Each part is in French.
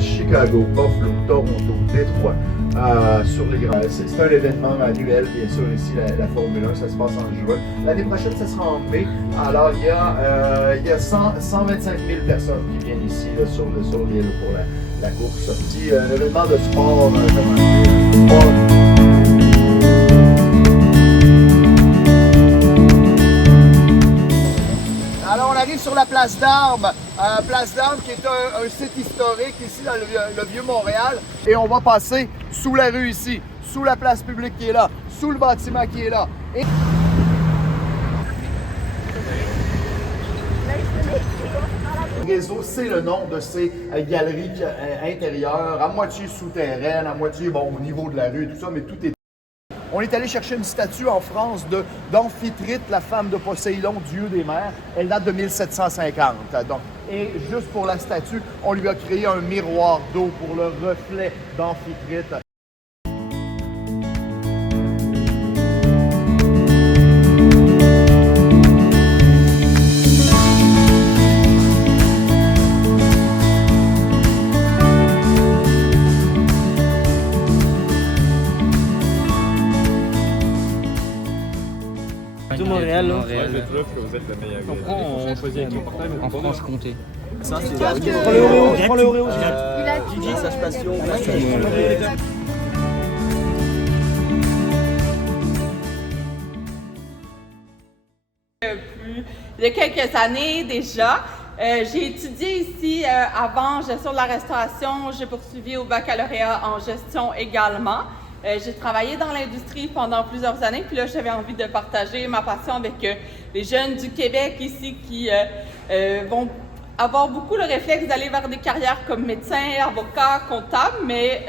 Chicago, Buffalo, Toronto, Détroit, sur les grands. C'est un événement annuel, bien sûr, ici, la Formule 1, ça se passe en juin. L'année prochaine, ça sera en mai. Alors, il y a 125 000 personnes qui viennent ici là, sur l'île pour la course. Un événement de sport, Alors, on arrive sur la place d'Armes. Place d'Armes qui est un site historique ici dans le Vieux-Montréal. Et on va passer sous la rue ici, sous la place publique qui est là, sous le bâtiment qui est là. Et... Réseau, c'est le nom de ces galeries intérieures, à moitié souterraines, à moitié au niveau de la rue, tout ça, mais tout est... On est allé chercher une statue en France d'Amphitrite, la femme de Poséidon, dieu des mers. Elle date de 1750. Donc, et juste pour la statue, on lui a créé un miroir d'eau pour le reflet d'Amphitrite. Tout Montréal, là. Ouais, je trouve que vous êtes le meilleur. On choisit avec mon en Franche-Comté. Ça, c'est Prends le Oreo. Gigi, Sage Passion. Il y a quelques années déjà. J'ai étudié ici avant gestion de la restauration. J'ai poursuivi au baccalauréat en gestion également. J'ai travaillé dans l'industrie pendant plusieurs années, puis là, j'avais envie de partager ma passion avec les jeunes du Québec ici qui vont avoir beaucoup le réflexe d'aller vers des carrières comme médecin, avocat, comptable, mais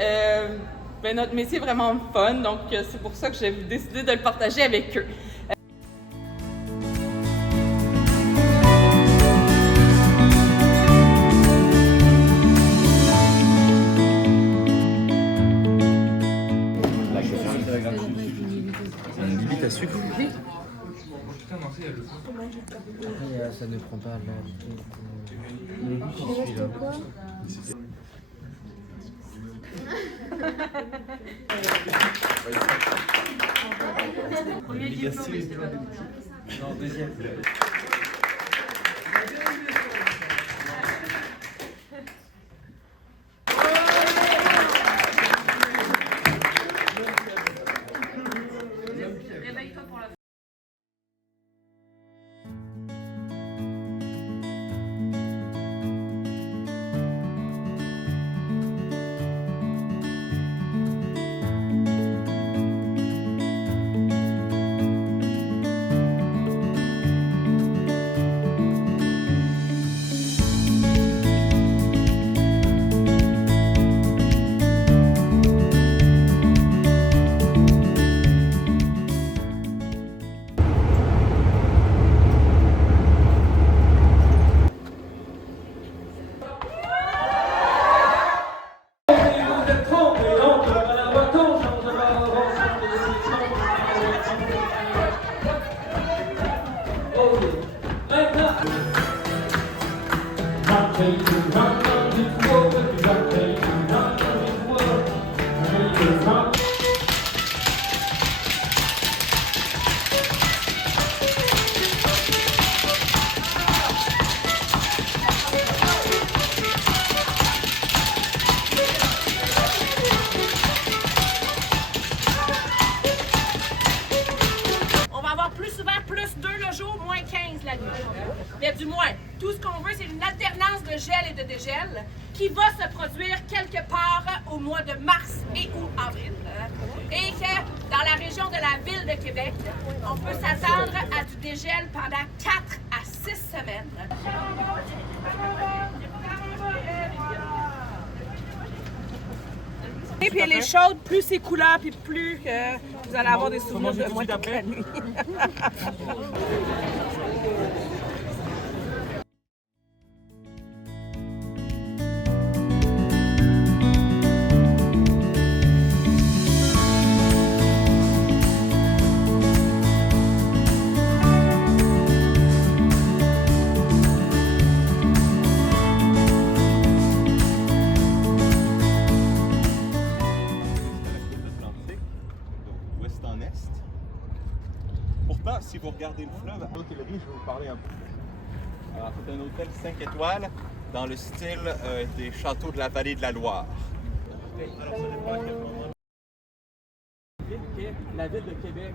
notre métier est vraiment fun, donc c'est pour ça que j'ai décidé de le partager avec eux. Limite à sucre. Ça ne prend pas Premier diplôme. Non, deuxième. dégel qui va se produire quelque part au mois de mars et ou avril. Et que dans la région de la ville de Québec, on peut s'attendre à du dégel pendant 4 à 6 semaines. Et puis elle est chaude, plus c'est couleur, puis plus vous allez avoir des souvenirs de moi toute la nuit. Pourtant, si vous regardez le fleuve, à l'hôtellerie, je vais vous parler un peu. Alors, c'est un hôtel 5 étoiles dans le style des châteaux de la vallée de la Loire. Alors, ça dépend à quel moment. La ville de Québec.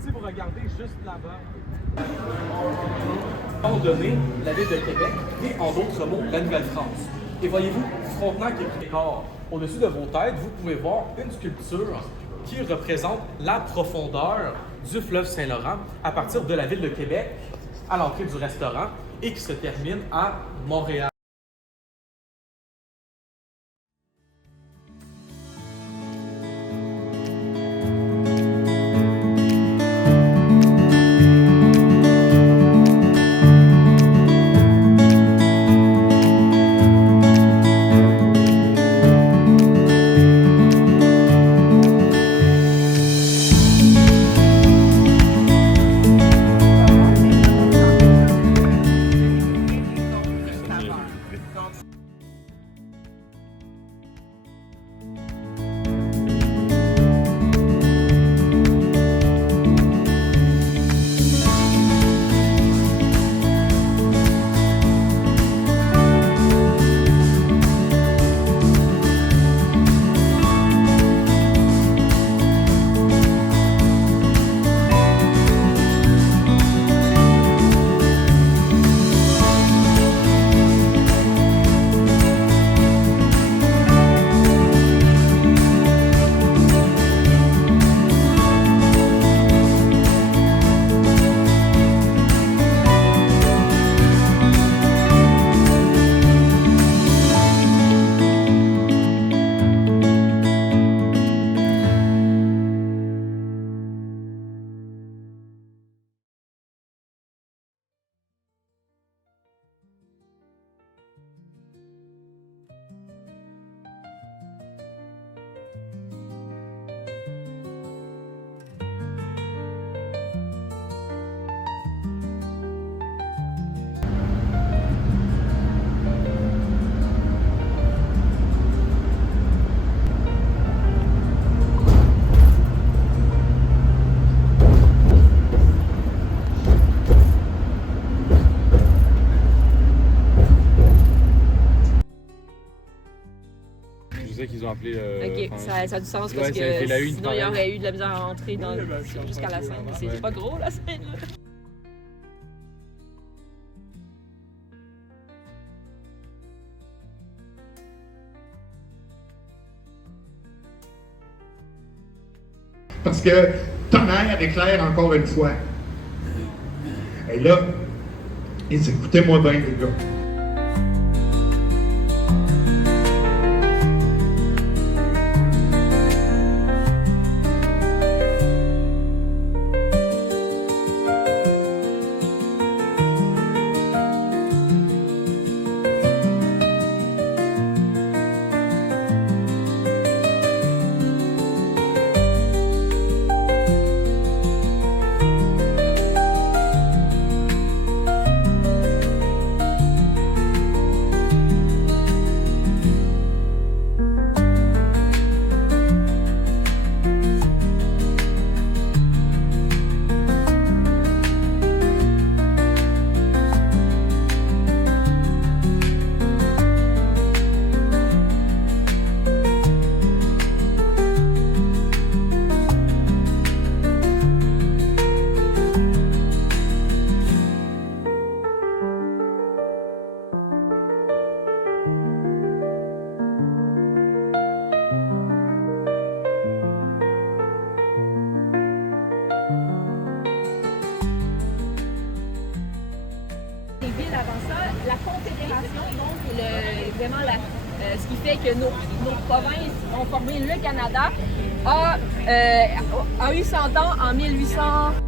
Si vous regardez juste là-bas, à un moment donné, la ville de Québec et en d'autres mots, la Nouvelle-France. Et voyez-vous, Frontenac et Picard, au-dessus de vos têtes, vous pouvez voir une sculpture qui représente la profondeur du fleuve Saint-Laurent à partir de la ville de Québec à l'entrée du restaurant et qui se termine à Montréal. Qu'ils ont appelé. Ok, ça a du sens parce que sinon il y aurait eu de la misère à entrer jusqu'à la scène. C'était pas gros la scène là. Parce que tonnerre éclaire encore une fois. Et là, écoutez-moi bien les gars. qui fait que nos provinces ont formé le Canada, a eu 100 ans en 1800.